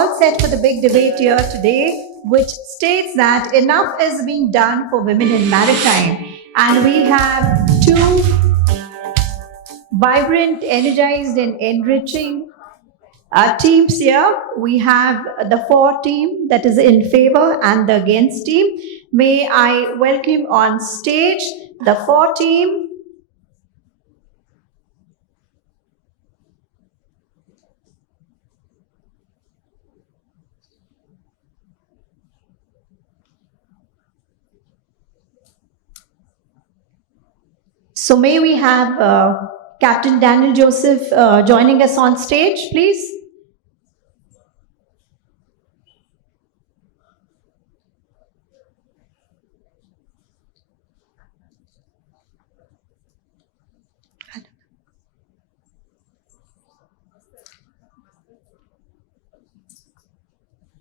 all set for the big debate here today, which states that enough is being done for women in maritime. And we have two vibrant, energized, and enriching teams here. We have the for team that is in favor and the against team. May I welcome on stage the for team. So may we have Captain Daniel Joseph joining us on stage, please?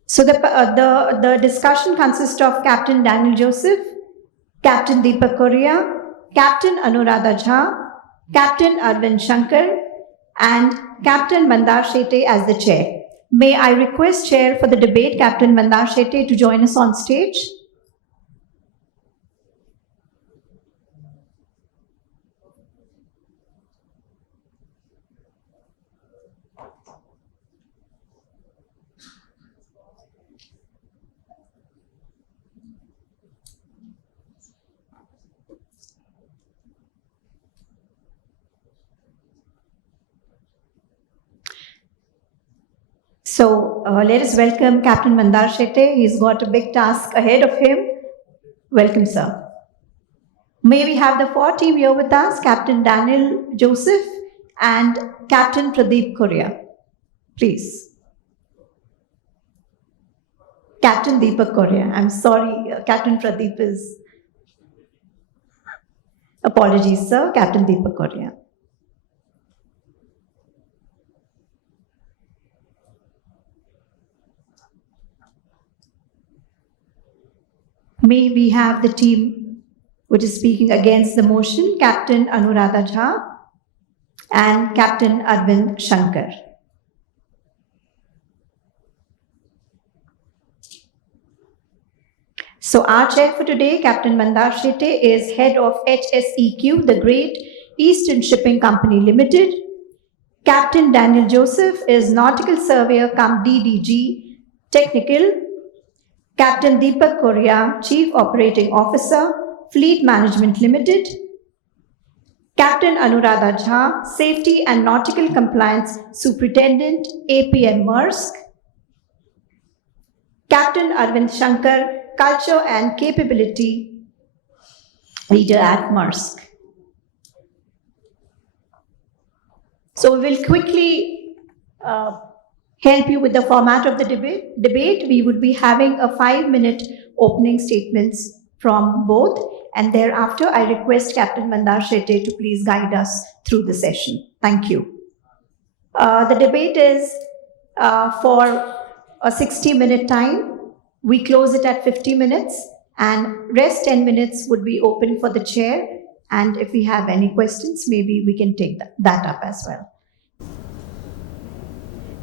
So the discussion consists of Captain Daniel Joseph, Captain Deepak Korea, Captain Anuradha Jha, Captain Arvind Shankar, and Captain Mandar Shetty as the chair. May I request chair for the debate, Captain Mandar Shetty, to join us on stage? So let us welcome Captain Mandar Shetty. He's got a big task ahead of him. Welcome, sir. May we have the four team here with us, Captain Daniel Joseph and Captain Pradeep Korea. Please. Captain Deepak Korea. I'm sorry, Captain Pradeep is... Apologies, sir. Captain Deepak Korea. May we have the team which is speaking against the motion, Captain Anuradha Jha and Captain Arvind Shankar. So our chair for today, Captain Mandar Shetty, is head of HSEQ, the Great Eastern Shipping Company Limited. Captain Daniel Joseph is Nautical Surveyor cum DDG Technical. Captain Deepak Korea, Chief Operating Officer, Fleet Management Limited. Captain Anuradha Jha, Safety and Nautical Compliance Superintendent, APM Maersk. Captain Arvind Shankar, Culture and Capability Leader at Maersk. So we will quickly help you with the format of the debate. We would be having a 5-minute opening statements from both, and thereafter I request Captain Mandar Shetty to please guide us through the session. Thank you. The debate is for a 60-minute time. We close it at 50 minutes, and rest 10 minutes would be open for the chair. And if we have any questions, maybe we can take that up as well.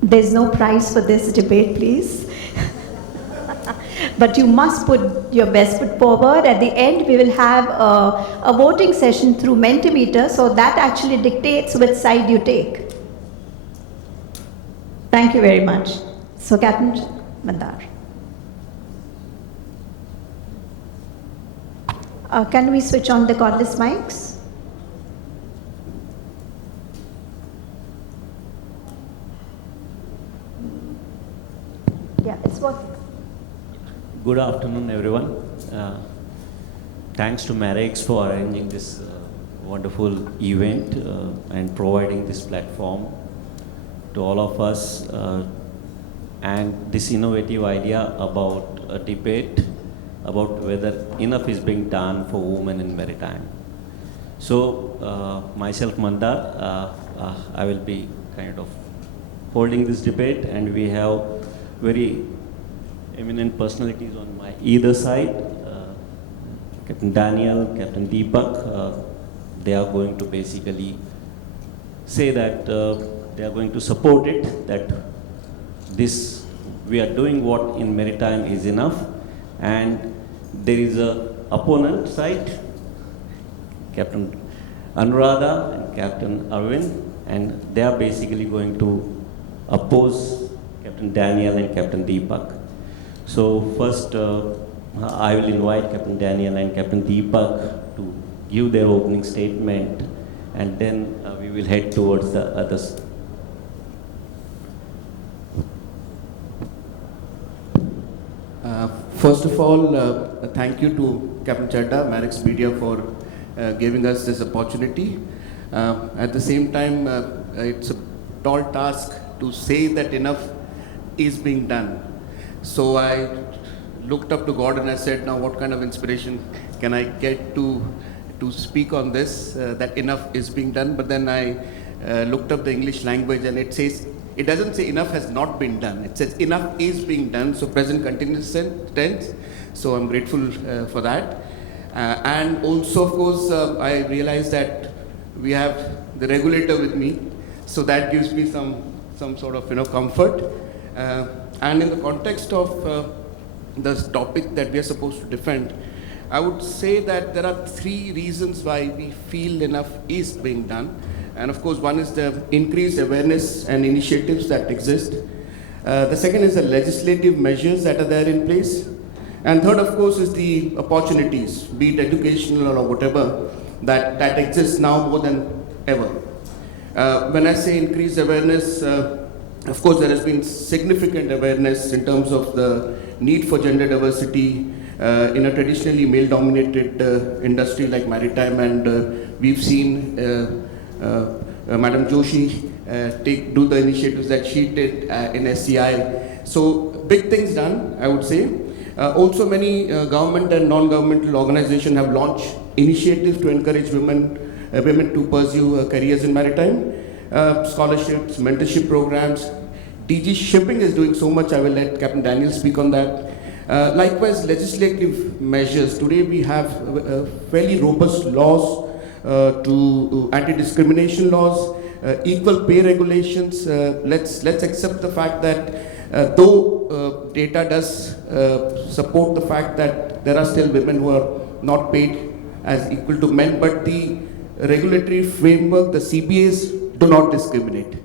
There's no prize for this debate, please. But you must put your best foot forward. At the end, we will have a voting session through Mentimeter, so that actually dictates which side you take. Thank you very much. So, Captain Mandar. Can we switch on the cordless mics? Yeah, it's working. Good afternoon, everyone. Thanks to Maritime for arranging this wonderful event and providing this platform to all of us and this innovative idea about a debate about whether enough is being done for women in maritime. So myself, Mandar, I will be kind of holding this debate, and we have very eminent personalities on my either side. Captain Daniel, Captain Deepak, they are going to basically say that they are going to support it, that this we are doing what in Maritime is enough, and there is a opponent side, Captain Anuradha and Captain Arvind, and they are basically going to oppose Captain Daniel and Captain Deepak. So first, I will invite Captain Daniel and Captain Deepak to give their opening statement, and then we will head towards the others. First of all, thank you to Captain Chadda, Marix Media for giving us this opportunity. At the same time, it's a tall task to say that enough is being done. So I looked up to God and I said, now what kind of inspiration can I get to speak on this, that enough is being done. But then I looked up the English language and it says, it doesn't say enough has not been done. It says enough is being done, so present continuous tense. So I'm grateful for that. And also, of course, I realized that we have the regulator with me, so that gives me some sort of comfort. And in the context of this topic that we are supposed to defend, I would say that there are three reasons why we feel enough is being done. And of course, one is the increased awareness and initiatives that exist. The second is the legislative measures that are there in place. And third, of course, is the opportunities, be it educational or whatever, that exists now more than ever. When I say increased awareness, of course, there has been significant awareness in terms of the need for gender diversity in a traditionally male-dominated industry like maritime, and we've seen Madam Joshi do the initiatives that she did in SCI. So big things done, I would say. Also, many government and non-governmental organizations have launched initiatives to encourage women to pursue careers in maritime, scholarships, mentorship programs. DG Shipping is doing so much. I will let Captain Daniel speak on that. Likewise, legislative measures. Today we have fairly robust laws to anti-discrimination laws, equal pay regulations. Let's accept the fact that though data does support the fact that there are still women who are not paid as equal to men, but the regulatory framework, the CBAs, do not discriminate.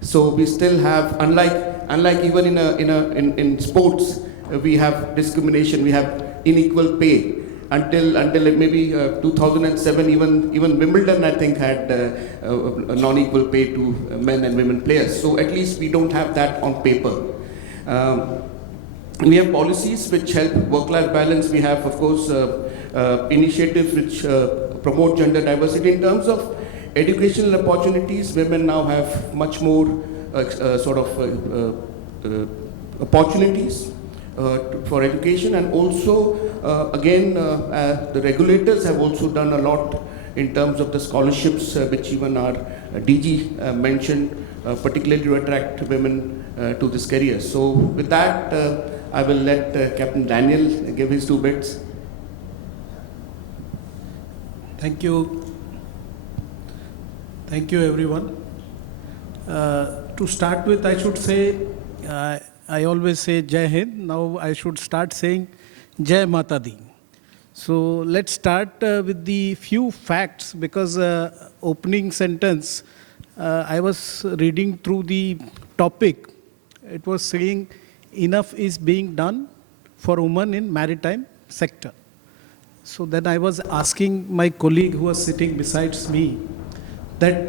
So we still have, unlike even in sports, we have discrimination, we have unequal pay. Until maybe 2007, even Wimbledon, I think, had non-equal pay to men and women players. So at least we don't have that on paper. We have policies which help work-life balance. We have, of course, initiatives which promote gender diversity. In terms of educational opportunities, women now have much more opportunities for education, and also again the regulators have also done a lot in terms of the scholarships which even our DG mentioned, particularly to attract women to this career. So with that, I will let Captain Daniel give his 2 bits. Thank you everyone. To start with, I should say, I always say Jai Hind. Now I should start saying Jai Mata Di. So let's start with the few facts, because opening sentence, I was reading through the topic. It was saying enough is being done for women in maritime sector. So then I was asking my colleague who was sitting besides me that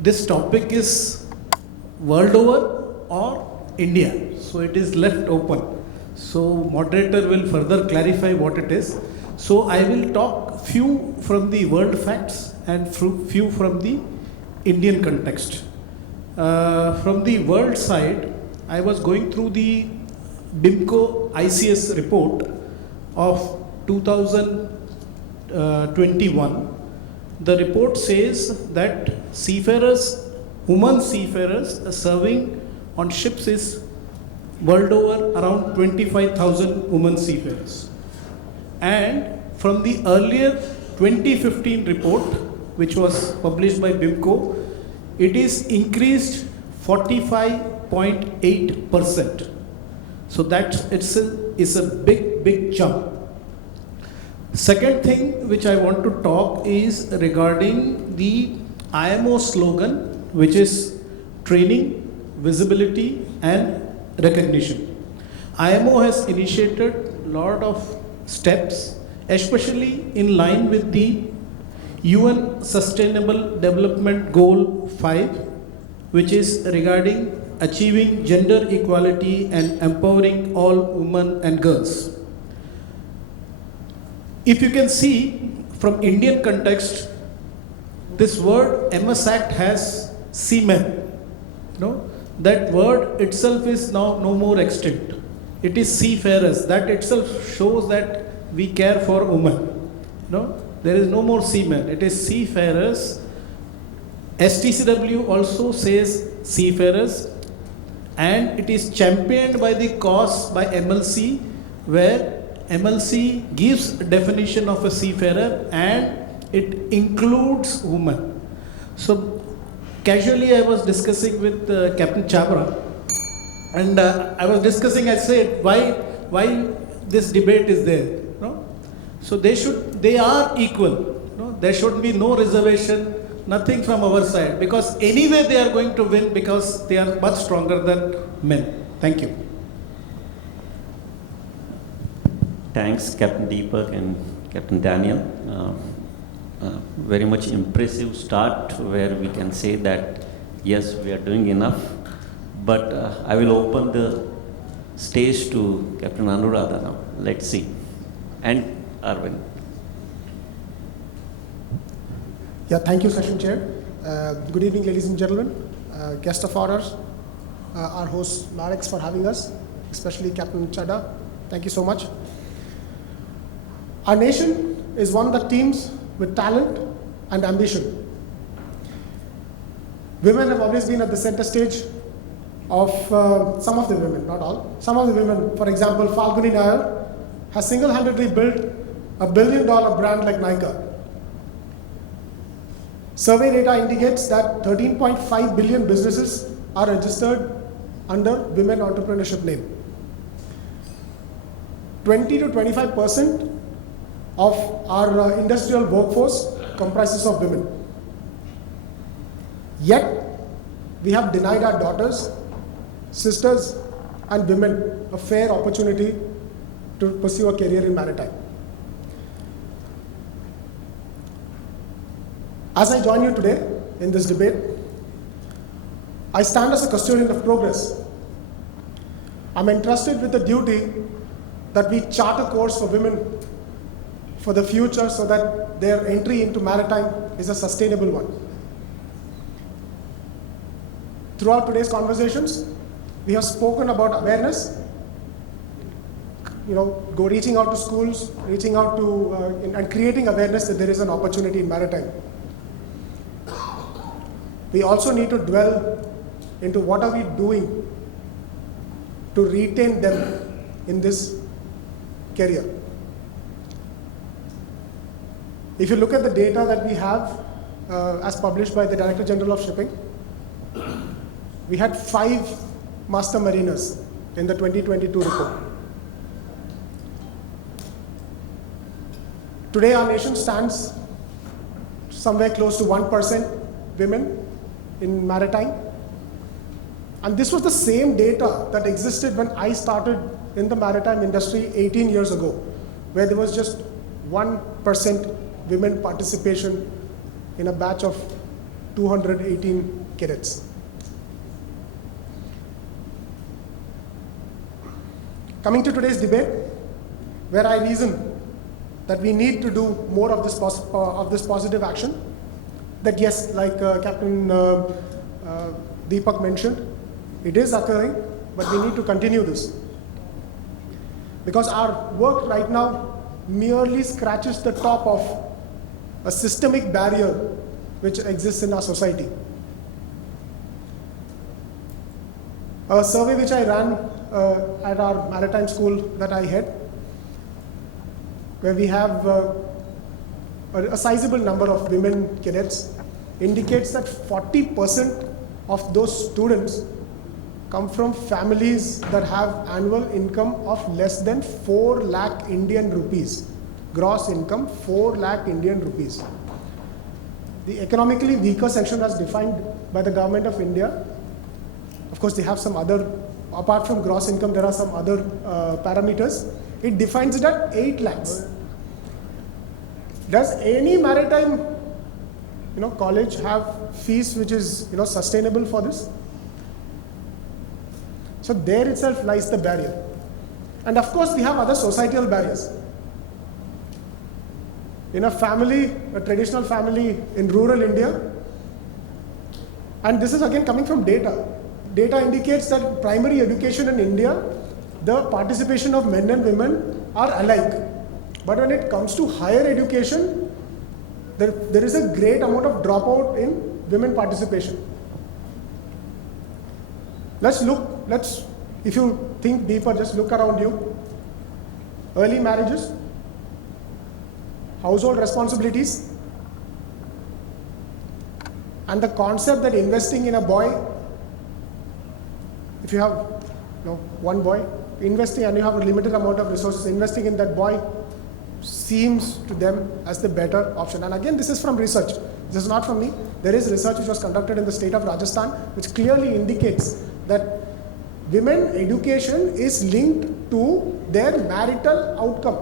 this topic is world over or India. So it is left open. So moderator will further clarify what it is. So I will talk few from the world facts and few from the Indian context. From the world side, I was going through the BIMCO ICS report of 2021. The report says that women seafarers serving on ships is world over around 25,000 women seafarers. And from the earlier 2015 report, which was published by BIMCO, it is increased 45 5.8%. So that itself is a big jump. Second thing which I want to talk is regarding the IMO slogan, which is training, visibility and recognition. IMO has initiated a lot of steps, especially in line with the UN Sustainable Development Goal 5, which is regarding achieving gender equality and empowering all women and girls. If you can see from Indian context, this word MS Act has seamen. No? That word itself is now no more extinct. It is seafarers. That itself shows that we care for women. No? There is no more seamen. It is seafarers. STCW also says seafarers, and it is championed by the cause by MLC, where MLC gives a definition of a seafarer and it includes women. So casually I was discussing with Captain Chabra, and I was discussing, I said, why this debate is there? No? So they are equal. No? There should be no reservation, nothing from our side, because anyway they are going to win because they are much stronger than men. Thank you. Thanks, Captain Deepak and Captain Daniel. Very much impressive start where we can say that yes, we are doing enough. But I will open the stage to Captain Anuradha now. Let's see. And Arvind. Yeah, thank you, Session Chair. Good evening, ladies and gentlemen, guest of honors, our host Marex for having us, especially Captain Chadha. Thank you so much. Our nation is one that teems with talent and ambition. Women have always been at the center stage of some of the women, not all. Some of the women, for example, Falguni Nair has single-handedly built $1 billion brand like Nykaa. Survey data indicates that 13.5 billion businesses are registered under women entrepreneurship name. 20 to 25% of our industrial workforce comprises of women. Yet, we have denied our daughters, sisters, and women a fair opportunity to pursue a career in maritime. As I join you today in this debate, I stand as a custodian of progress. I'm entrusted with the duty that we chart a course for women for the future so that their entry into maritime is a sustainable one. Throughout today's conversations, we have spoken about awareness, reaching out to schools, reaching out to and creating awareness that there is an opportunity in maritime. We also need to dwell into what are we doing to retain them in this career. If you look at the data that we have as published by the Director General of Shipping, we had 5 master mariners in the 2022 report. Today our nation stands somewhere close to 1% women in maritime. And this was the same data that existed when I started in the maritime industry 18 years ago, where there was just 1% women participation in a batch of 218 cadets. Coming to today's debate, where I reason that we need to do more of this positive action, that yes, like Captain Deepak mentioned, it is occurring, but we need to continue this. Because our work right now merely scratches the top of a systemic barrier which exists in our society. A survey which I ran at our maritime school that I head, where we have a sizable number of women cadets, indicates that 40% of those students come from families that have annual income of less than 4 lakh Indian rupees. Gross income 4 lakh Indian rupees. The economically weaker section as defined by the government of India. Of course, they have some other, apart from gross income, there are some other parameters. It defines it at 8 lakhs. Does any maritime college have fees which is sustainable for this? So there itself lies the barrier. And of course, we have other societal barriers. In a family, a traditional family in rural India, and this is again coming from data. Data indicates that primary education in India, the participation of men and women are alike. But when it comes to higher education, there is a great amount of dropout in women participation. If you think deeper, just look around you. Early marriages, household responsibilities, and the concept that investing in a boy, if you have one boy, investing and you have a limited amount of resources, investing in that boy seems to them as the better option. And again, this is from research. This is not from me. There is research which was conducted in the state of Rajasthan, which clearly indicates that women education is linked to their marital outcome.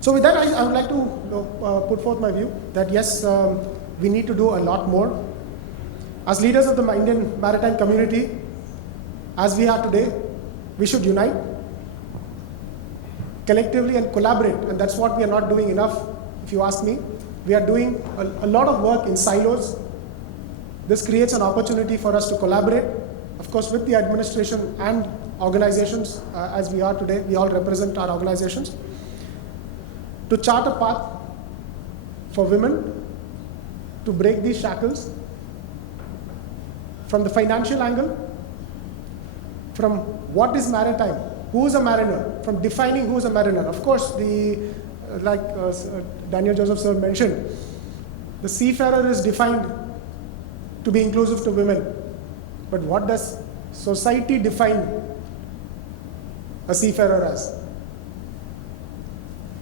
So with that, I would like to put forth my view that yes, we need to do a lot more. As leaders of the Indian maritime community, as we are today, we should unite collectively and collaborate, and that's what we are not doing enough, if you ask me. We are doing a lot of work in silos. This creates an opportunity for us to collaborate, of course, with the administration and organizations, as we are today. We all represent our organizations, to chart a path for women to break these shackles from the financial angle, from what is maritime, who is a mariner, from defining who is a mariner. Of course, like Daniel Joseph sir mentioned, the seafarer is defined to be inclusive to women. But what does society define a seafarer as?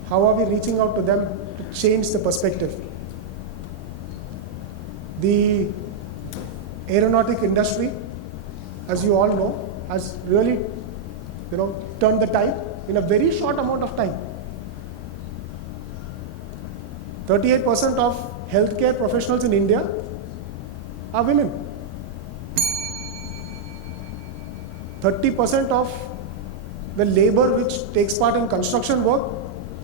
How are we reaching out to them to change the perspective? The aeronautic industry, as you all know, has really turned the tide in a very short amount of time. 38% of healthcare professionals in India are women. 30% of the labor which takes part in construction work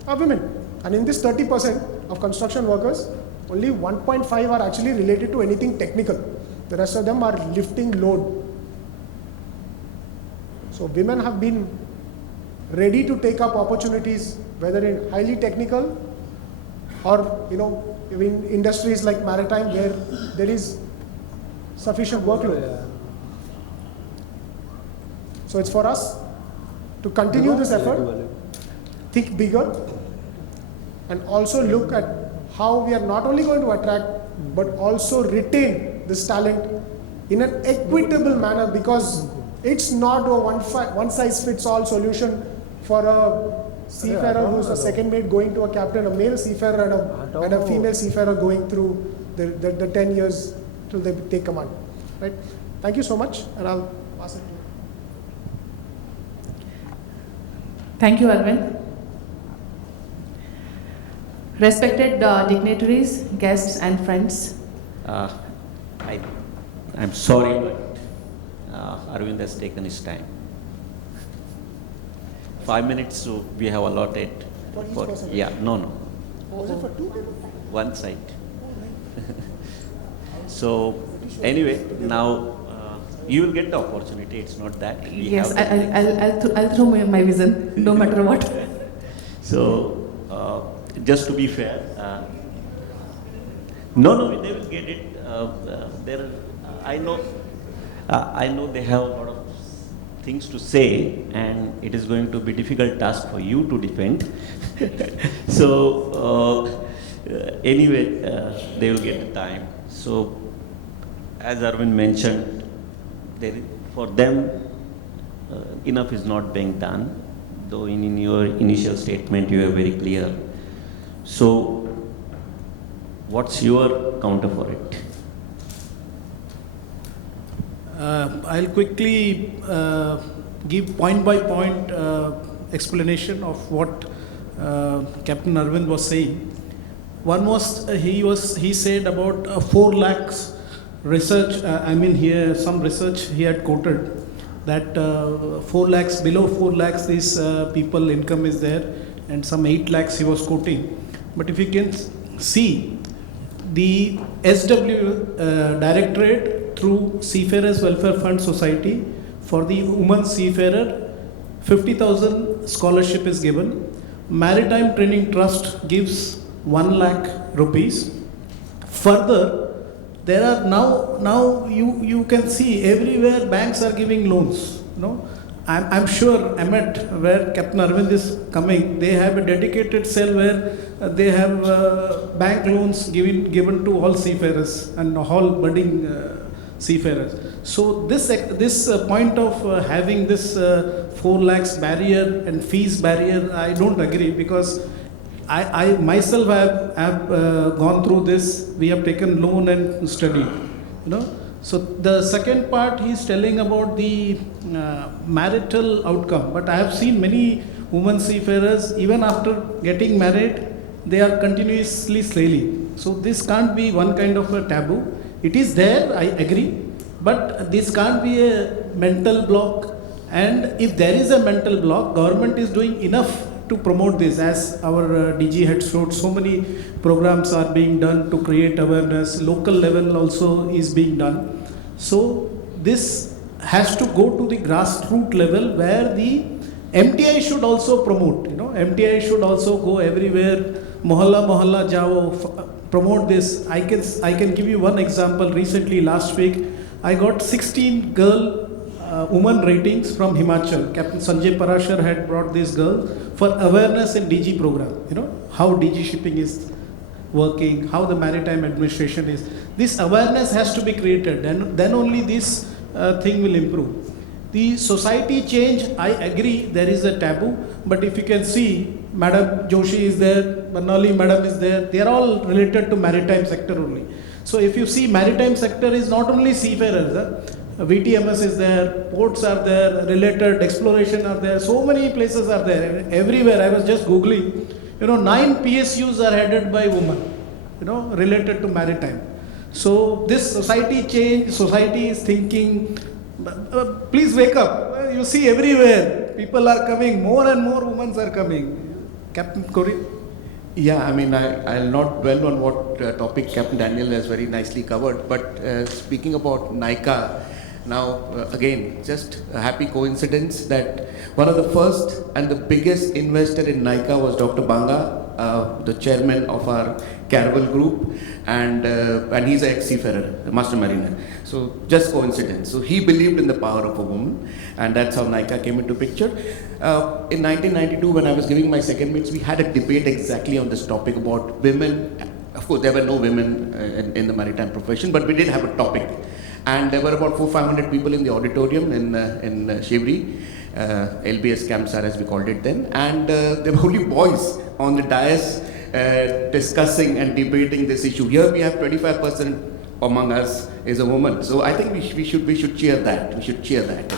are women. And in this 30% of construction workers, only 1.5 are actually related to anything technical. The rest of them are lifting load. So women have been ready to take up opportunities, whether in highly technical or in industries like maritime, where there is sufficient workload. So it's for us to continue this effort, think bigger, and also look at how we are not only going to attract but also retain this talent in an equitable manner, because it's not a one-size-fits-all solution for a seafarer who's a second mate going to a captain, a male seafarer and a female seafarer going through the 10 years till they take command. Right? Thank you so much, and I'll pass it to you. Thank you, Arvind. Respected dignitaries, guests, and friends. I'm sorry, but Arvind has taken his time. 5 minutes we have allotted. For each person? Yeah, no. Was it for two? One side. So anyway, now you will get the opportunity. It's not that. Yes, I'll throw my vision, no matter what. So just to be fair, no, they will get it. I know they have a lot of things to say, and it is going to be a difficult task for you to defend. So anyway, they will get the time. So, as Arvind mentioned, for them, enough is not being done, though in your initial statement you were very clear. So, what's your counter for it? I'll quickly give point by point explanation of what Captain Arvind was saying. One was he said about 4 lakhs research. Here some research he had quoted that 4 lakhs, below 4 lakhs, these people income is there, and some 8 lakhs he was quoting. But if you can see, the SW Directorate through Seafarers Welfare Fund Society, for the woman seafarer, 50,000 scholarship is given. Maritime Training Trust gives 1 lakh rupees. Further, there are now you can see everywhere banks are giving loans. I'm sure Amet, where Captain Arvind is coming, they have a dedicated cell where they have bank loans given to all seafarers and all budding seafarers. So this point of having this 4 lakhs barrier and fees barrier, I don't agree, because I myself have gone through this. We have taken loan and studied. So the second part he's telling about the marital outcome. But I have seen many women seafarers, even after getting married, they are continuously sailing. So this can't be one kind of a taboo. It is there, I agree, but this can't be a mental block. And if there is a mental block, government is doing enough to promote this. As our DG had showed, so many programs are being done to create awareness. Local level also is being done. So this has to go to the grassroots level, where the MTI should also promote. MTI should also go everywhere. Mohalla jao, promote this. I can give you one example. Recently, last week, I got 16 woman ratings from Himachal. Captain Sanjay Parashar had brought these girls for awareness in DG program. How DG shipping is working, how the maritime administration is. This awareness has to be created, and then only this thing will improve. The society change, I agree, there is a taboo, but if you can see, Madam Joshi is there, Banali Madam is there, they are all related to maritime sector only. So if you see, maritime sector is not only seafarers, VTMS is there, ports are there, related exploration are there, so many places are there, everywhere. I was just Googling, 9 PSUs are headed by women, related to maritime. So this society change, society is thinking, please wake up. You see everywhere, people are coming, more and more women are coming. Captain Kori? Yeah, I'll not dwell on what topic Captain Daniel has very nicely covered, but speaking about NICA, now again, just a happy coincidence that one of the first and the biggest investor in NICA was Dr. Banga, the chairman of our Caravel group, and he's an ex-seafarer, a master mariner. So just coincidence. So he believed in the power of a woman, and that's how NICA came into picture. In 1992, when I was giving my second mates, we had a debate exactly on this topic about women. Of course, there were no women in the maritime profession, but we did have a topic. And there were about 400-500 people in the auditorium in Shivri, LBS Campsar as we called it then. And there were only boys on the dais discussing and debating this issue. Here we have 25% among us is a woman. So I think we should cheer that. We should cheer that.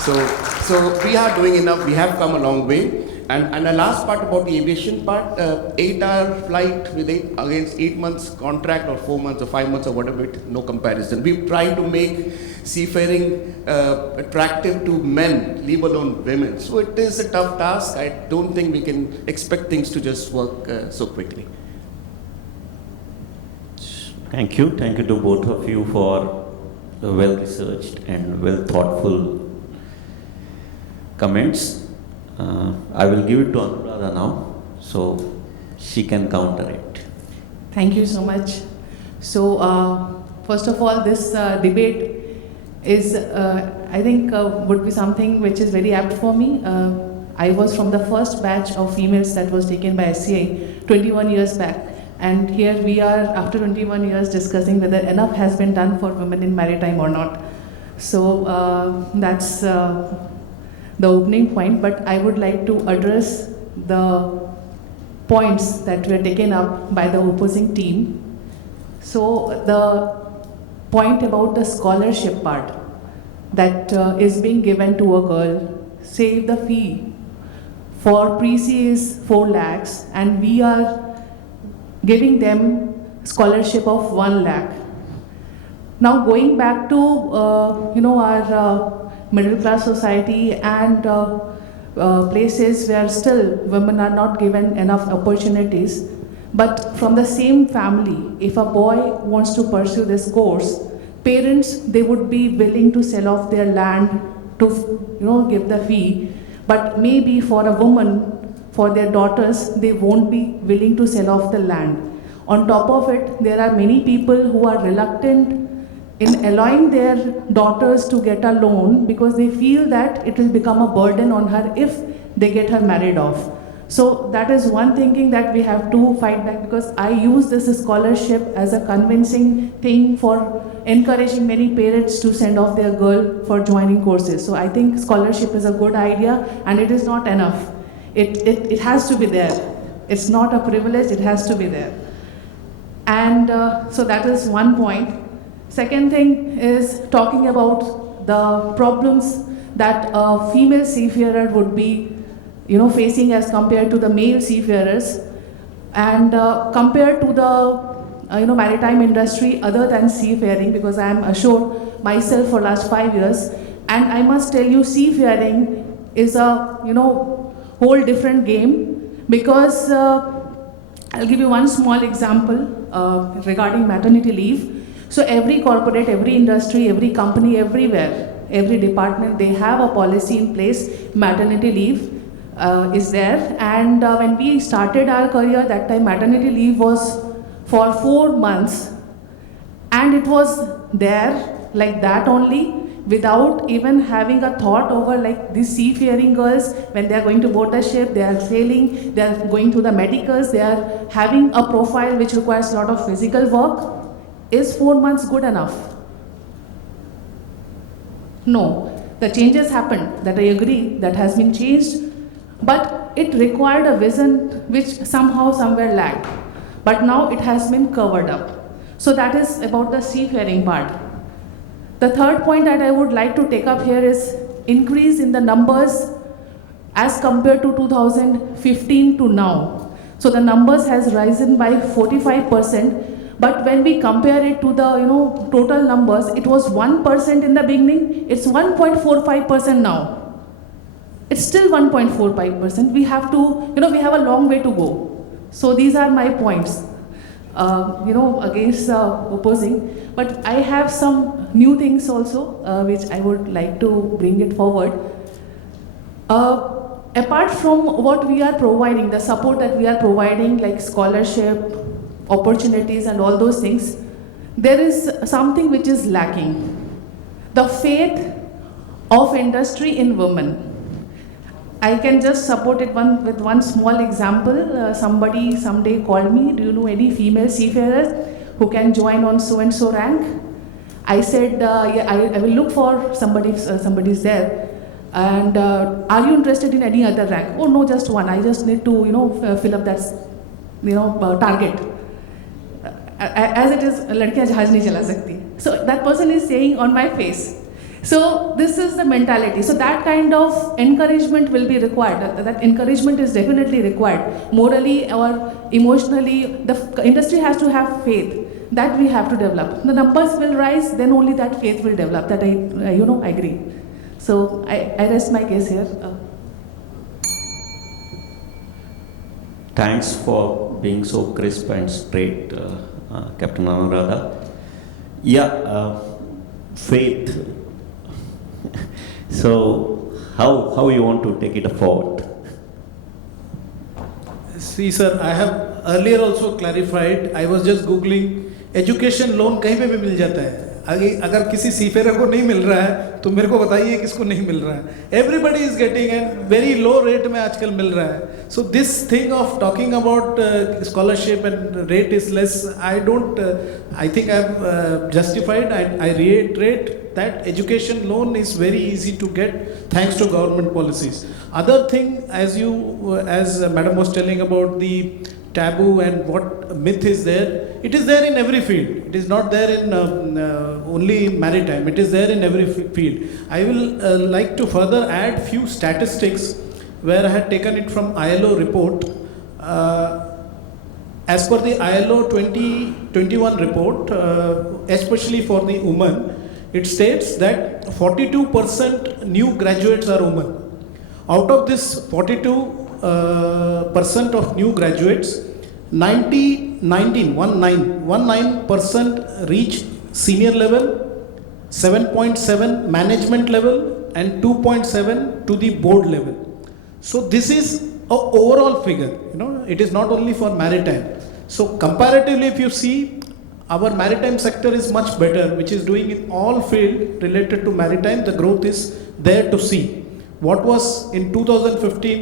So we are doing enough. We have come a long way. And the last part about the aviation part, 8-hour flight with against 8 months contract or 4 months or 5 months or whatever, no comparison. We're trying to make seafaring attractive to men, leave alone women. So it is a tough task. I don't think we can expect things to just work so quickly. Thank you. Thank you to both of you for well-researched and well-thoughtful comments. I will give it to Anuradha now, so she can counter it. Thank you so much. So, first of all, this debate is, I think, would be something which is very apt for me. I was from the first batch of females that was taken by SCA 21 years back. And here we are after 21 years discussing whether enough has been done for women in maritime or not. So that's the opening point, but I would like to address the points that were taken up by the opposing team. So the point about the scholarship part that is being given to a girl, say the fee for pre-C is 4 lakhs and we are giving them scholarship of 1 lakh. Now going back to our middle class society and places where still women are not given enough opportunities, but from the same family, if a boy wants to pursue this course, parents, they would be willing to sell off their land to give the fee, but maybe for a woman, for their daughters, they won't be willing to sell off the land. On top of it, there are many people who are reluctant in allowing their daughters to get a loan because they feel that it will become a burden on her if they get her married off. So that is one thinking that we have to fight back, because I use this scholarship as a convincing thing for encouraging many parents to send off their girl for joining courses. So I think scholarship is a good idea and it is not enough. It has to be there. It's not a privilege, it has to be there. And so that is one point. Second thing is talking about the problems that a female seafarer would be facing as compared to the male seafarers, and compared to the maritime industry other than seafaring, because I am ashore myself for last 5 years, and I must tell you, seafaring is a whole different game, because I'll give you one small example regarding maternity leave. So every corporate, every industry, every company, everywhere, every department, they have a policy in place. Maternity leave is there, and when we started our career, that time maternity leave was for 4 months, and it was there like that only, without even having a thought over like these seafaring girls, when they are going to board a ship, they are sailing, they are going through the medicals, they are having a profile which requires a lot of physical work. Is 4 months good enough? No. The changes happened, that I agree, that has been changed, but it required a vision which somehow somewhere lacked. But now it has been covered up. So that is about the seafaring part. The third point that I would like to take up here is increase in the numbers as compared to 2015 to now. So the numbers has risen by 45%. But when we compare it to the total numbers, it was 1% in the beginning, it's 1.45% now. It's still 1.45%. We have to, we have a long way to go. So these are my points, against opposing. But I have some new things also, which I would like to bring it forward. Apart from what we are providing, the support that we are providing, like scholarship, opportunities and all those things, there is something which is lacking. The faith of industry in women. I can just support it with one small example. Somebody someday called me, do you know any female seafarers who can join on so and so rank? I said, yeah, I will look for somebody's there. And are you interested in any other rank? Oh no, just one. I just need to fill up that target. As it is, ladkiyan jahaz nahi chala sakti. So that person is saying on my face. So this is the mentality. So that kind of encouragement will be required. That encouragement is definitely required. Morally or emotionally, the industry has to have faith. That we have to develop. The numbers will rise, then only that faith will develop. That I agree. So I rest my case here. Thanks for being so crisp and straight, Captain Anuradha. Yeah, faith. So, how you want to take it forward? See, sir, I have earlier also clarified. I was just googling education loan कहीं पे भी मिल जाता है. अगर किसी सीफेयर को नहीं मिल रहा है तो मेरे को बताइए किसको नहीं मिल रहा है. Everybody is getting and very low rate में आजकल मिल रहा है. So this thing of talking about scholarship and rate is less, I don't, I think I have justified. I reiterate that education loan is very easy to get thanks to government policies. Other thing, as madam was telling about the taboo and what myth is there, it is there in every field. It is not there in only in maritime. It is there in every field. I will like to further add few statistics where I had taken it from ILO report. As per the ILO 2021 report, especially for the women, it states that 42% new graduates are women. Out of this 42% of new graduates, 19% reach senior level, 7.7 management level, and 2.7 to the board level. So this is a overall figure. It is not only for maritime. So comparatively, if you see, our maritime sector is much better, which is doing in all field related to maritime. The growth is there to see. What was in 2015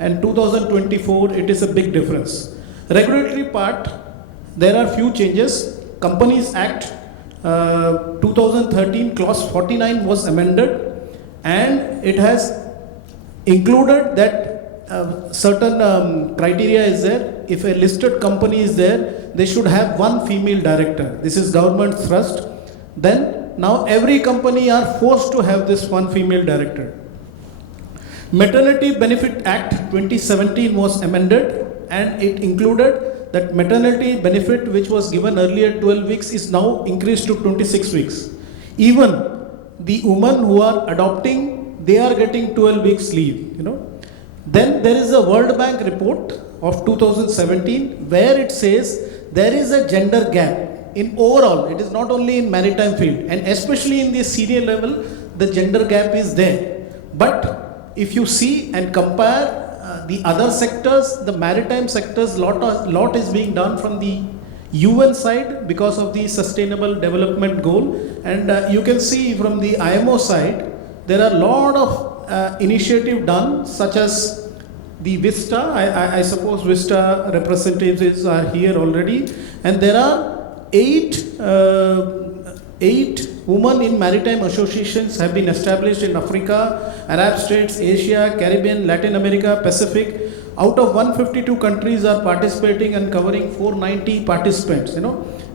and 2024, it is a big difference. Regulatory part, there are few changes. Companies Act 2013 clause 49 was amended, and it has included that certain criteria is there. If a listed company is there, they should have one female director. This is government thrust. Then now every company are forced to have this one female director. Maternity Benefit Act 2017 was amended, and it included that maternity benefit, which was given earlier 12 weeks, is now increased to 26 weeks. Even the women who are adopting, they are getting 12 weeks leave. Then there is a World Bank report of 2017 where it says there is a gender gap in overall. It is not only in maritime field, and especially in the senior level, the gender gap is there. But if you see and compare the other sectors, the maritime sectors, lot is being done from the UN side because of the sustainable development goal, and you can see from the IMO side there are lot of initiative done, such as the Vista. I suppose Vista representatives are here already, and there are eight women in maritime associations have been established in Africa, Arab states, Asia, Caribbean, Latin America, Pacific. Out of 152 countries are participating and covering 490 participants.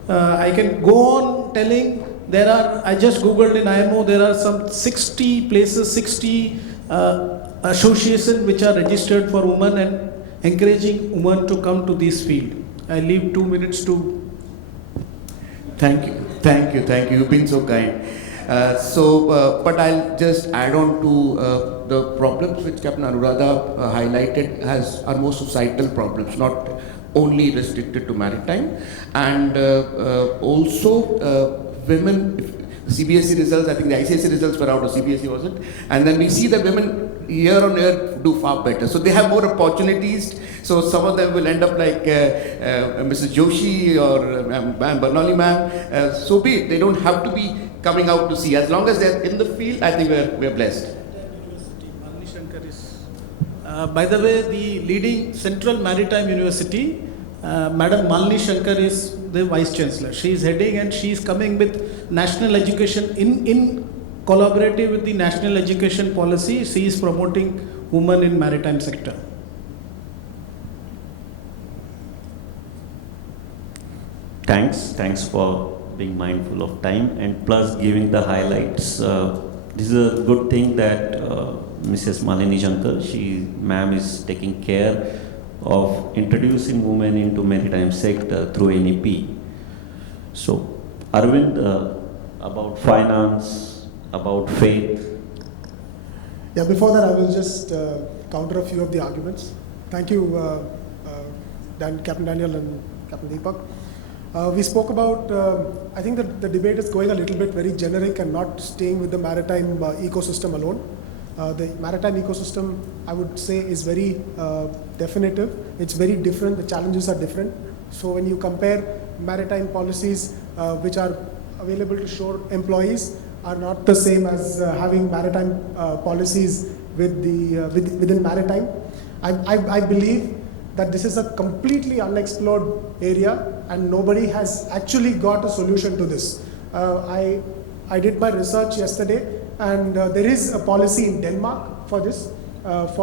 I can go on telling. There are, I just googled in IMO, there are some 60 places, 60 associations which are registered for women and encouraging women to come to this field. I leave 2 minutes to. Thank you. You've been so kind. But I'll just add on to the problems which Captain Anuradha highlighted are more societal problems, not only restricted to maritime, and also women. CBSE results, I think the ICSE results were out, or CBSE wasn't, and then we see that women year on year do far better. So they have more opportunities. So some of them will end up like Mrs. Joshi or Ma'am Barnali ma'am. So be it. They don't have to be coming out to see. As long as they're in the field, I think we're blessed. By the way, the leading Central Maritime University, Madam Malini Shankar is the Vice Chancellor. She is heading, and she is coming with national education in collaborative with the national education policy. She is promoting women in maritime sector. Thanks for being mindful of time and plus giving the highlights. This is a good thing that Mrs. Malini Shankar, ma'am is taking care of introducing women into maritime sector through NEP. So, Arvind, about finance, about faith. Yeah, before that, I will just counter a few of the arguments. Thank you, Captain Daniel and Captain Deepak. We spoke about, I think that the debate is going a little bit very generic and not staying with the maritime ecosystem alone. The maritime ecosystem, I would say, is very definitive. It's very different. The challenges are different. So when you compare maritime policies which are available to shore employees are not the same as having maritime policies within maritime. I believe that this is a completely unexplored area and nobody has actually got a solution to this. I did my research yesterday and there is a policy in Denmark for this. Of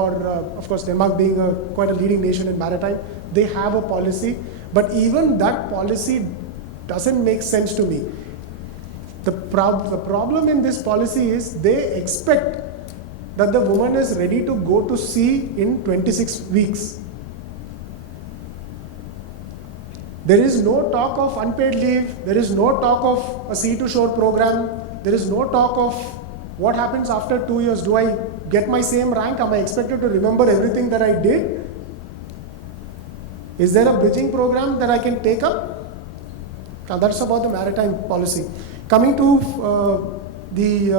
course, Denmark being quite a leading nation in maritime, they have a policy, but even that policy doesn't make sense to me. The problem in this policy is they expect that the woman is ready to go to sea in 26 weeks. There is no talk of unpaid leave, there is no talk of a sea to shore program, there is no talk of what happens after 2 years. Do I get my same rank? Am I expected to remember everything that I did? Is there a bridging program that I can take up? Now that's about the maritime policy. Coming to the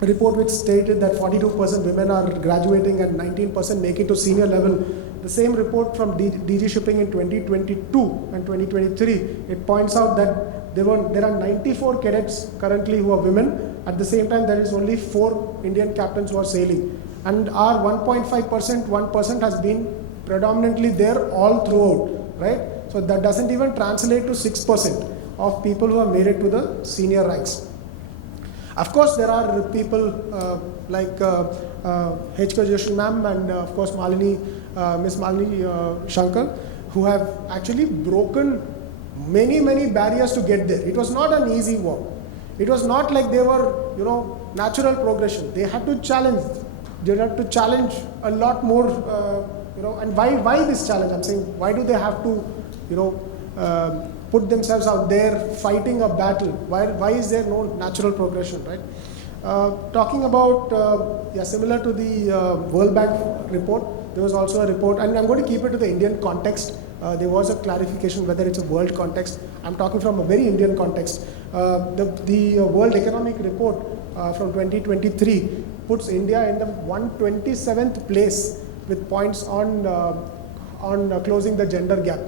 report which stated that 42% women are graduating and 19% make it to senior level. The same report from DG Shipping in 2022 and 2023, it points out that there are 94 cadets currently who are women. At the same time, there is only 4 Indian captains who are sailing. And our 1.5%, 1% has been predominantly there all throughout, right? So that doesn't even translate to 6% of people who have made it to the senior ranks. Of course, there are people like H.K. Joshi ma'am and of course Miss Malini Shankar, who have actually broken many barriers to get there. It was not an easy walk. It was not like they were, natural progression. They had to challenge. They had to challenge a lot more, and why this challenge? I'm saying, why do they have to, put themselves out there fighting a battle? Why is there no natural progression, right? Talking about, similar to the World Bank report, there was also a report, and I'm going to keep it to the Indian context. There was a clarification whether it's a world context. I'm talking from a very Indian context. The World Economic Report from 2023 puts India in the 127th place with points on closing the gender gap.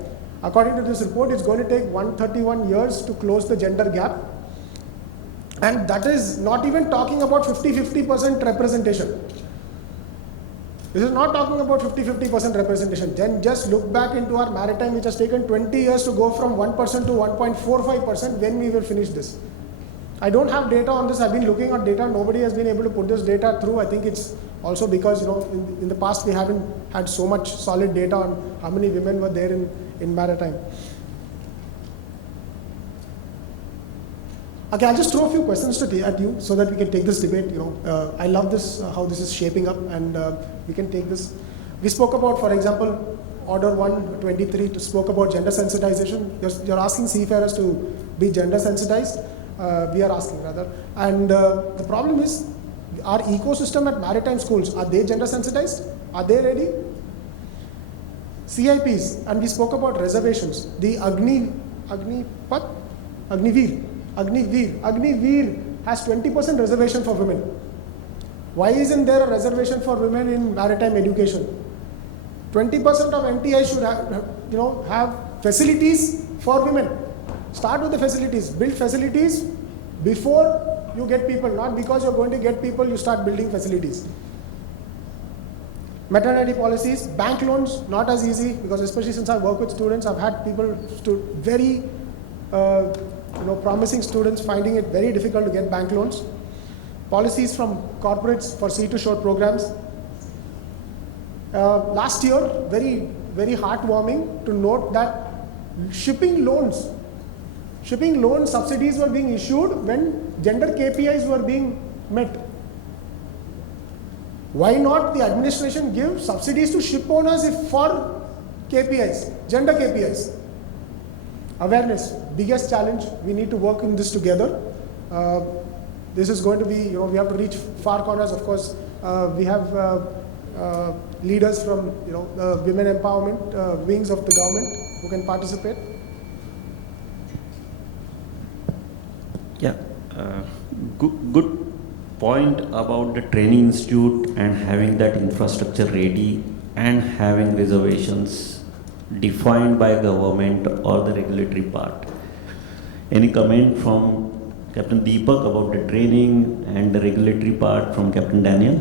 According to this report, it's going to take 131 years to close the gender gap. And that is not even talking about 50% representation. This is not talking about 50% representation. Then just look back into our maritime, which has taken 20 years to go from 1% to 1.45%. When we will finish this? I don't have data on this. I've been looking at data. Nobody has been able to put this data through. I think it's also because in the past we haven't had so much solid data on how many women were there in maritime. Okay, I'll just throw a few questions at you so that we can take this debate. I love this, how this is shaping up, and we can take this. We spoke about, for example, Order 123 spoke about gender sensitization. You're asking seafarers to be gender sensitized. We are asking rather. And the problem is, our ecosystem at maritime schools, are they gender sensitized? Are they ready? CIPs, and we spoke about reservations. The Agniveer has 20% reservation for women. Why isn't there a reservation for women in maritime education? 20% of MTI should have facilities for women. Start with the facilities. Build facilities before you get people. Not because you're going to get people, you start building facilities. Maternity policies, bank loans, not as easy, because especially since I work with students, I've had people, very promising students finding it very difficult to get bank loans. Policies from corporates for sea to shore programs. Last year, very heartwarming to note that shipping loan subsidies were being issued when gender KPIs were being met. Why not the administration give subsidies to ship owners for KPIs, gender KPIs? Awareness, biggest challenge. We need to work in this together. This is going to be, we have to reach far corners. Of course, we have leaders from, the women empowerment wings of the government who can participate. Yeah, good point about the training institute and having that infrastructure ready and having reservations defined by government or the regulatory part. Any comment from Captain Deepak about the training and the regulatory part from Captain Daniel?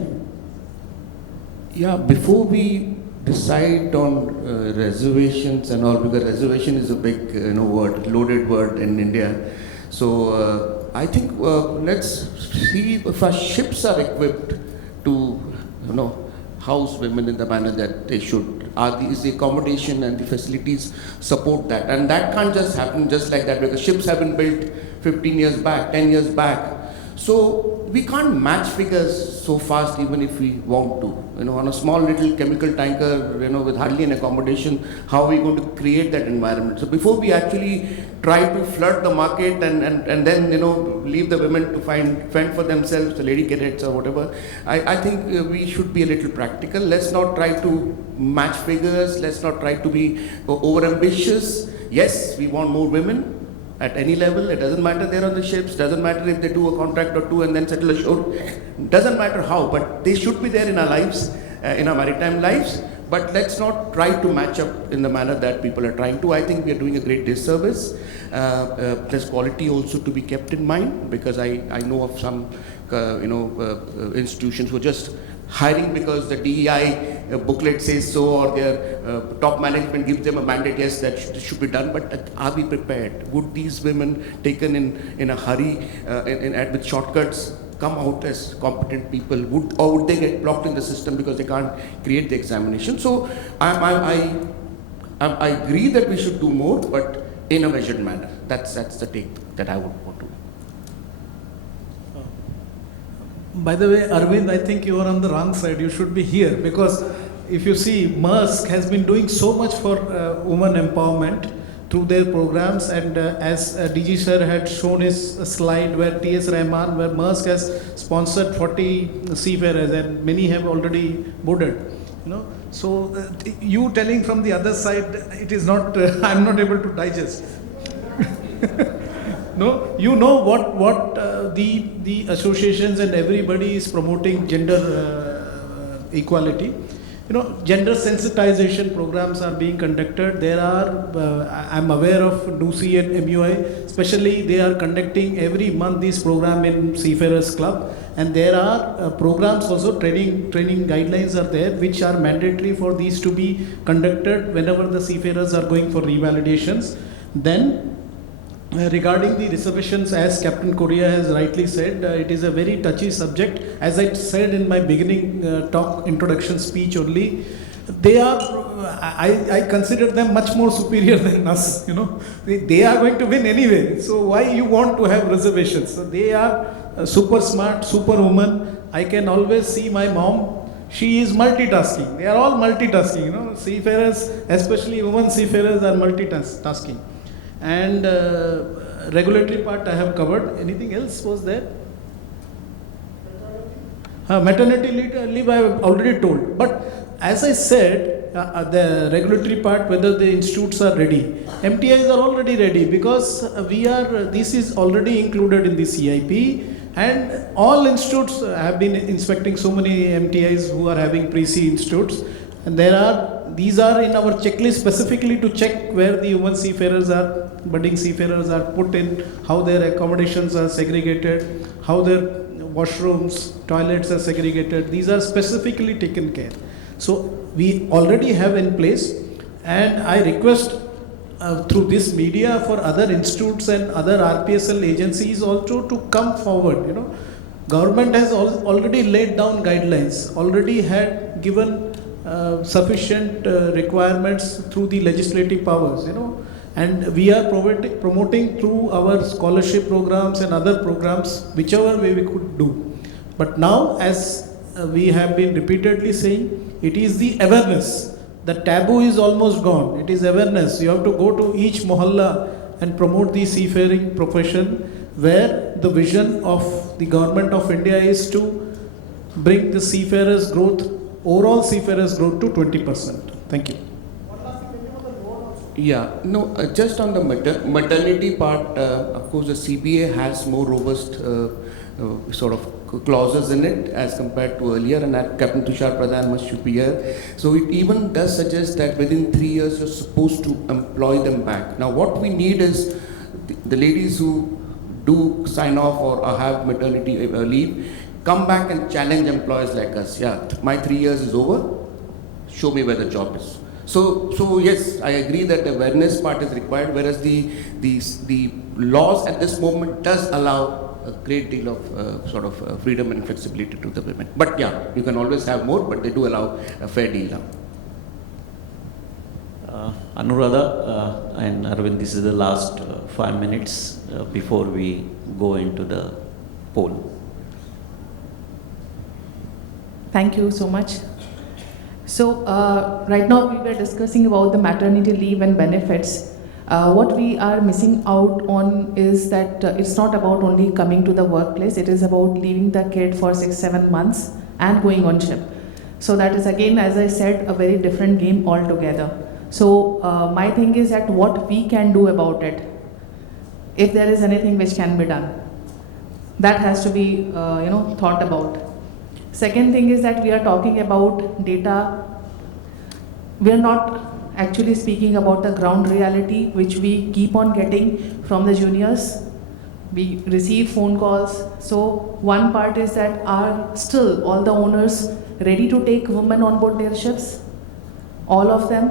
Yeah, before we decide on reservations and all, because reservation is a big word, loaded word in India. So I think let's see if our ships are equipped to house women in the manner that they should. Is the accommodation and the facilities support that? And that can't just happen just like that, because ships have been built 15 years back, 10 years back. So we can't match figures so fast even if we want to. On a small little chemical tanker, with hardly an accommodation, how are we going to create that environment? So before we actually try to flood the market and then, leave the women to fend for themselves, the lady cadets or whatever, I think we should be a little practical. Let's not try to match figures. Let's not try to be over ambitious. Yes, we want more women. At any level, it doesn't matter they're on the ships, doesn't matter if they do a contract or two and then settle ashore, doesn't matter how, but they should be there in our lives, in our maritime lives. But let's not try to match up in the manner that people are trying to. I think we are doing a great disservice. There's quality also to be kept in mind, because I know of some institutions who are just hiring because the DEI booklet says so, or their top management gives them a mandate, yes, that should be done, but are we prepared? Would these women taken in a hurry, with shortcuts, come out as competent people? Or would they get blocked in the system because they can't create the examination? So I agree that we should do more, but in a measured manner. That's the take that I would want to. By the way, Arvind, I think you are on the wrong side. You should be here, because if you see, Maersk has been doing so much for women empowerment through their programs, and as DG sir had shown his slide where T.S. Rahman, where Maersk has sponsored 40 seafarers and many have already boarded. So you telling from the other side, it is not, I'm not able to digest. No, you know what the associations and everybody is promoting gender equality. Gender sensitization programs are being conducted. There are, I'm aware of DUCI and MUI, especially they are conducting every month this program in Seafarers Club. And there are programs also, training guidelines are there, which are mandatory for these to be conducted whenever the seafarers are going for revalidations. Then, regarding the reservations, as Captain Korea has rightly said, it is a very touchy subject. As I said in my beginning introduction speech only, they are, I consider them much more superior than us. They are going to win anyway. So why you want to have reservations? So they are super smart, superwoman. I can always see my mom. She is multitasking. They are all multitasking. Seafarers, especially women seafarers, are multitasking. And regulatory part I have covered. Anything else was there? Maternity leave I have already told. But as I said, the regulatory part, whether the institutes are ready. MTIs are already ready, because this is already included in the CIP, and all institutes have been inspecting so many MTIs who are having pre-C institutes. And these are in our checklist specifically to check where the women seafarers are, budding seafarers are put in, how their accommodations are segregated, how their washrooms, toilets are segregated. These are specifically taken care. So we already have in place, and I request through this media for other institutes and other RPSL agencies also to come forward. Government has already laid down guidelines, already had given sufficient requirements through the legislative powers, and we are promoting through our scholarship programs and other programs, whichever way we could do. But now, as we have been repeatedly saying, it is the awareness. The taboo is almost gone. It is awareness. You have to go to each mohalla and promote the seafaring profession, where the vision of the government of India is to bring the seafarers growth, overall seafarers growth to 20%. Thank you. Yeah, no, just on the maternity part, of course, the CBA has more robust sort of clauses in it as compared to earlier, and Captain Tushar Pradhan must be here. So it even does suggest that within 3 years you're supposed to employ them back. Now what we need is the ladies who do sign off or have maternity leave come back and challenge employers like us. Yeah, my 3 years is over. Show me where the job is. So yes, I agree that the awareness part is required, whereas the laws at this moment does allow a great deal of freedom and flexibility to the women. But yeah, you can always have more, but they do allow a fair deal now. Anuradha and Arvind, this is the last 5 minutes before we go into the poll. Thank you so much. So right now we were discussing about the maternity leave and benefits. What we are missing out on is that it's not about only coming to the workplace, it is about leaving the kid for 6-7 months and going on ship. So that is again, as I said, a very different game altogether. So my thing is that what we can do about it, if there is anything which can be done, that has to be thought about. Second thing is that we are talking about data. We are not actually speaking about the ground reality, which we keep on getting from the juniors. We receive phone calls. So one part is that are still all the owners ready to take women on board their ships? All of them?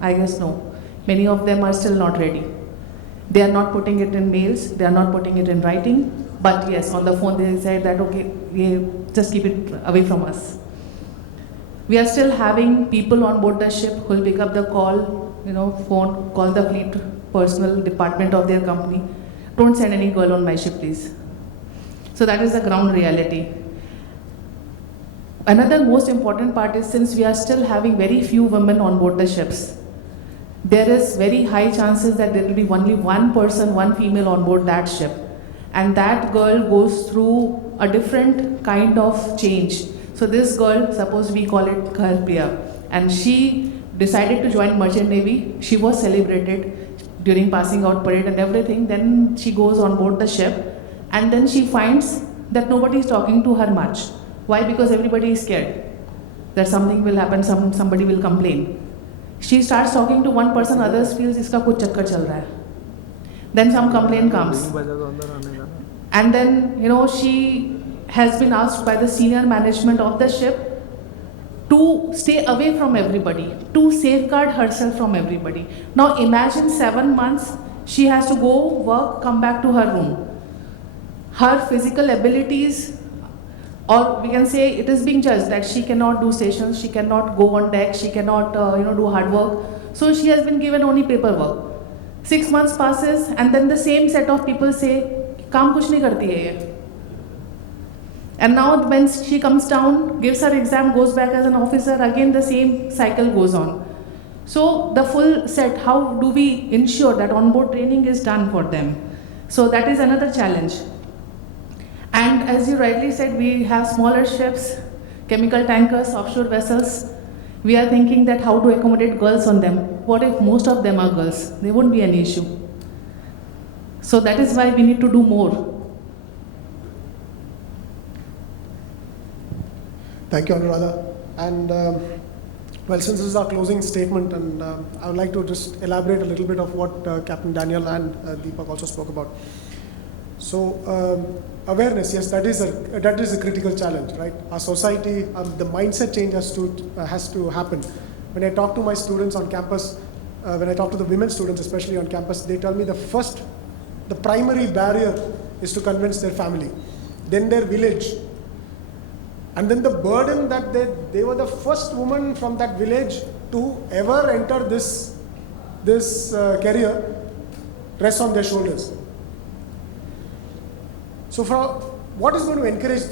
I guess no. Many of them are still not ready. They are not putting it in mails, they are not putting it in writing, but yes, on the phone they said that, okay, just keep it away from us. We are still having people on board the ship who will pick up the call, phone, call the fleet personnel department of their company. Don't send any girl on my ship, please. So that is the ground reality. Another most important part is, since we are still having very few women on board the ships, there is very high chances that there will be only one person, one female on board that ship. And that girl goes through a different kind of change. So this girl, suppose we call it Karpriya, and she decided to join Merchant Navy. She was celebrated during passing out parade and everything. Then she goes on board the ship, and then she finds that nobody is talking to her much. Why? Because everybody is scared that something will happen, somebody will complain. She starts talking to one person, others feels iska kuch chakkar chal raha hai. Then some complaint comes. And then, she has been asked by the senior management of the ship to stay away from everybody, to safeguard herself from everybody. Now imagine 7 months, she has to go work, come back to her room. Her physical abilities, or we can say it is being judged that she cannot do stations, she cannot go on deck, she cannot do hard work. So she has been given only paperwork. 6 months passes, and then the same set of people say, काम कुछ नहीं करती है ये. And now when she comes down, gives her exam, goes back as an officer, again the same cycle goes on. So the full set, how do we ensure that onboard training is done for them? So that is another challenge. And as you rightly said, we have smaller ships, chemical tankers, offshore vessels. We are thinking that how to accommodate girls on them. What if most of them are girls? There won't be an issue. So that is why we need to do more. Thank you, Anuradha. And well, since this is our closing statement, and I would like to just elaborate a little bit of what Captain Daniel and Deepak also spoke about. So awareness, yes, that is a critical challenge, right? Our society, the mindset change has to happen. When I talk to my students on campus, when I talk to the women students, especially on campus, they tell me the primary barrier is to convince their family, then their village, and then the burden that they were the first woman from that village to ever enter this career rests on their shoulders. So what is going to encourage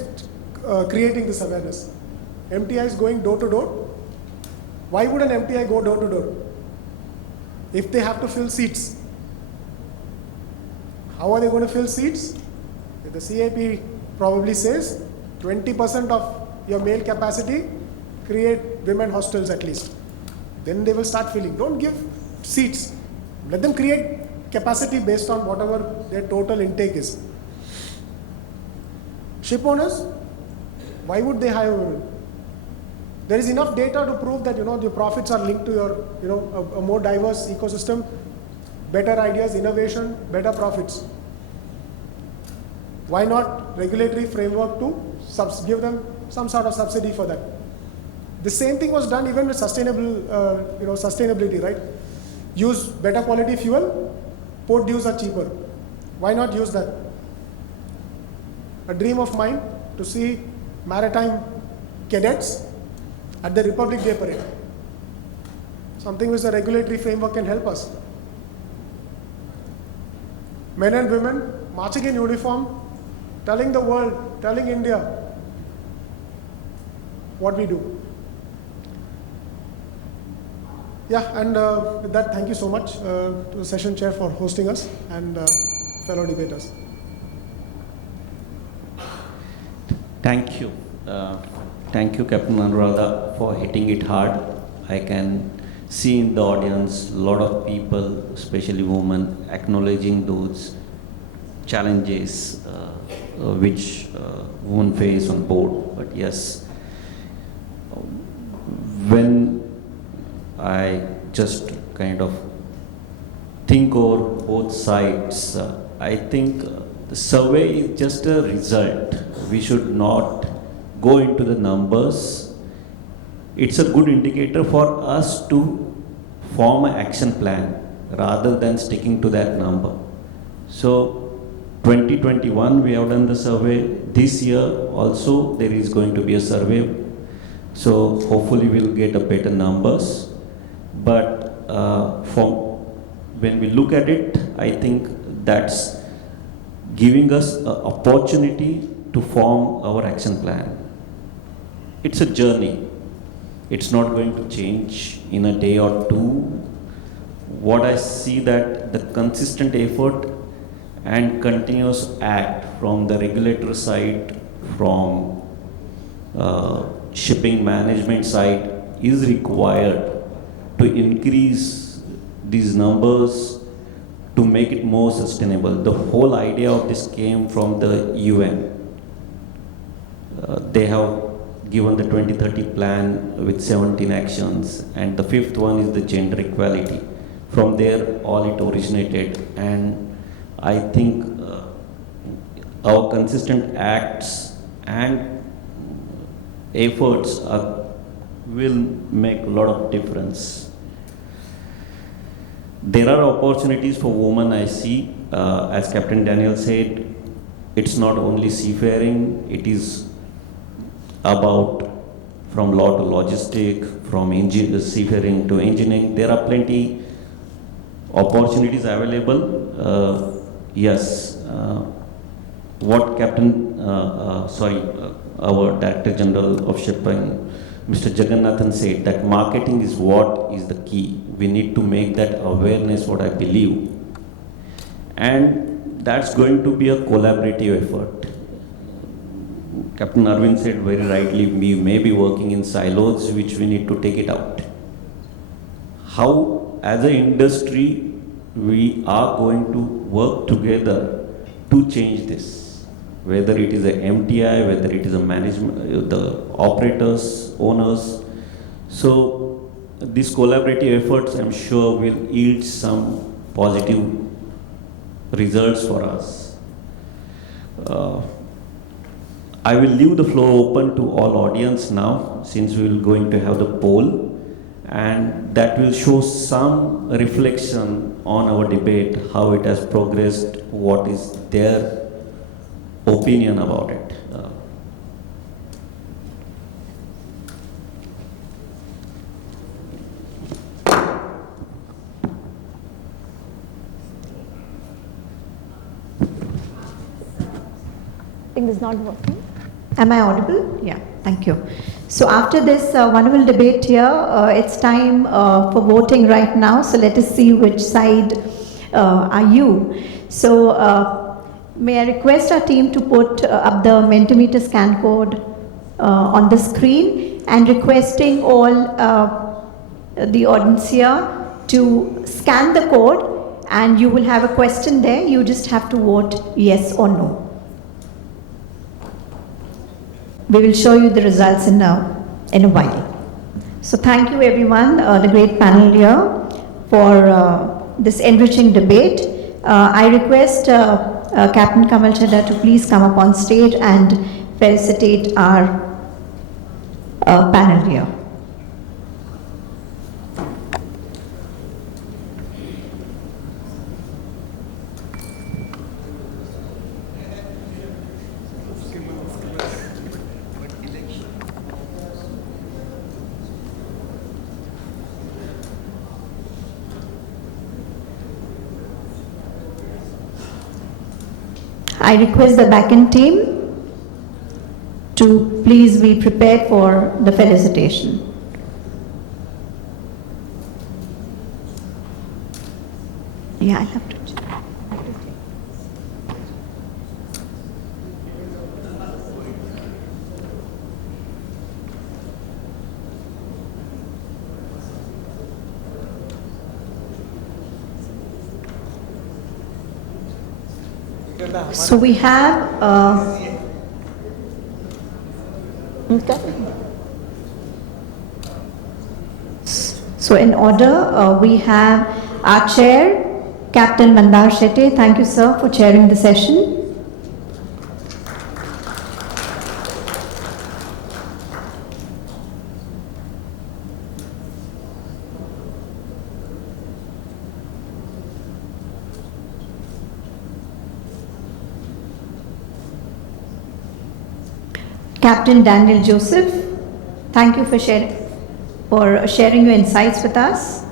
creating this awareness? MTI is going door to door. Why would an MTI go door to door? If they have to fill seats. How are they going to fill seats? If the CIP probably says 20% of your male capacity, create women hostels at least. Then they will start filling. Don't give seats. Let them create capacity based on whatever their total intake is. Ship owners, why would they hire women? There is enough data to prove that your profits are linked to your a more diverse ecosystem. better ideas, innovation, better profits. Why not regulatory framework to give them some sort of subsidy for that? The same thing was done even with sustainability, right? Use better quality fuel, port dues are cheaper. Why not use that? A dream of mine to see maritime cadets at the Republic Day parade. Something which the regulatory framework can help us. Men and women marching in uniform, telling the world, telling India what we do. Yeah, and with that, thank you so much to the session chair for hosting us and fellow debaters. Thank you. Thank you, Captain Anuradha, for hitting it hard. I can see in the audience a lot of people, especially women, acknowledging those challenges which women face on board. But yes, when I just kind of think over both sides, I think the survey is just a result. We should not go into the numbers. It's a good indicator for us to form an action plan rather than sticking to that number. So 2021 we have done the survey. This year also there is going to be a survey. So hopefully we'll get a better numbers. But when we look at it, I think that's giving us an opportunity to form our action plan. It's a journey. It's not going to change in a day or two. What I see that the consistent effort and continuous act from the regulator side, from shipping management side is required to increase these numbers to make it more sustainable. The whole idea of this came from the UN. They have given the 2030 plan with 17 actions, and the fifth one is the gender equality. From there, all it originated, and I think our consistent acts and efforts will make a lot of difference. There are opportunities for women, I see. As Captain Daniel said, it's not only seafaring, it is about from law to logistic, from seafaring to engineering. There are plenty opportunities available. Yes, what our Director General of Shipping, Mr. Jagannathan said, that marketing is what is the key. We need to make that awareness, what I believe. And that's going to be a collaborative effort. Captain Arvind said very rightly, we may be working in silos, which we need to take it out. How, as an industry, we are going to work together to change this. Whether it is a MTI, whether it is a management, the operators, owners. So these collaborative efforts, I'm sure, will yield some positive results for us. I will leave the floor open to all audience now, since we will going to have the poll, and that will show some reflection on our debate, how it has progressed, what is their opinion about it. I think this is not working. Am I audible? Yeah, thank you. So after this wonderful debate here, it's time for voting right now. So let us see which side are you. So may I request our team to put up the Mentimeter scan code on the screen, and requesting all the audience here to scan the code, and you will have a question there. You just have to vote yes or no. We will show you the results in a while. So thank you everyone, the great panel here, for this enriching debate. I request Captain Kamal Chadha to please come up on stage and felicitate our panel here. I request the backend team to please be prepared for the felicitation. Yeah, I have to. So we have so in order, we have our chair, Captain Mandar Shetty. Thank you, sir, for chairing the session. Captain Daniel Joseph, thank you for sharing your insights with us.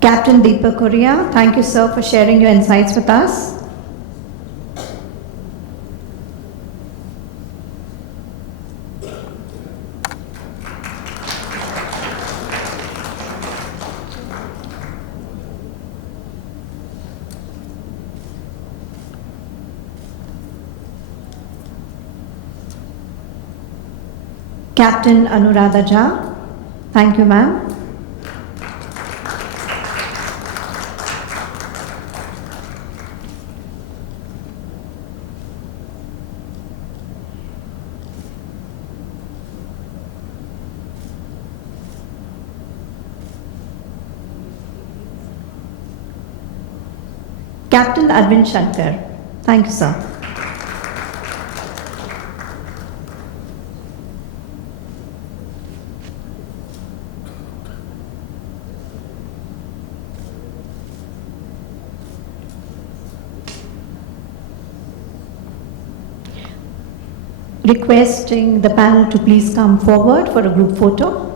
Captain Deepak Korea, thank you, sir, for sharing your insights with us. Captain Anuradha Jha, thank you, ma'am. Captain Arvind Shankar, thank you, sir. Requesting the panel to please come forward for a group photo.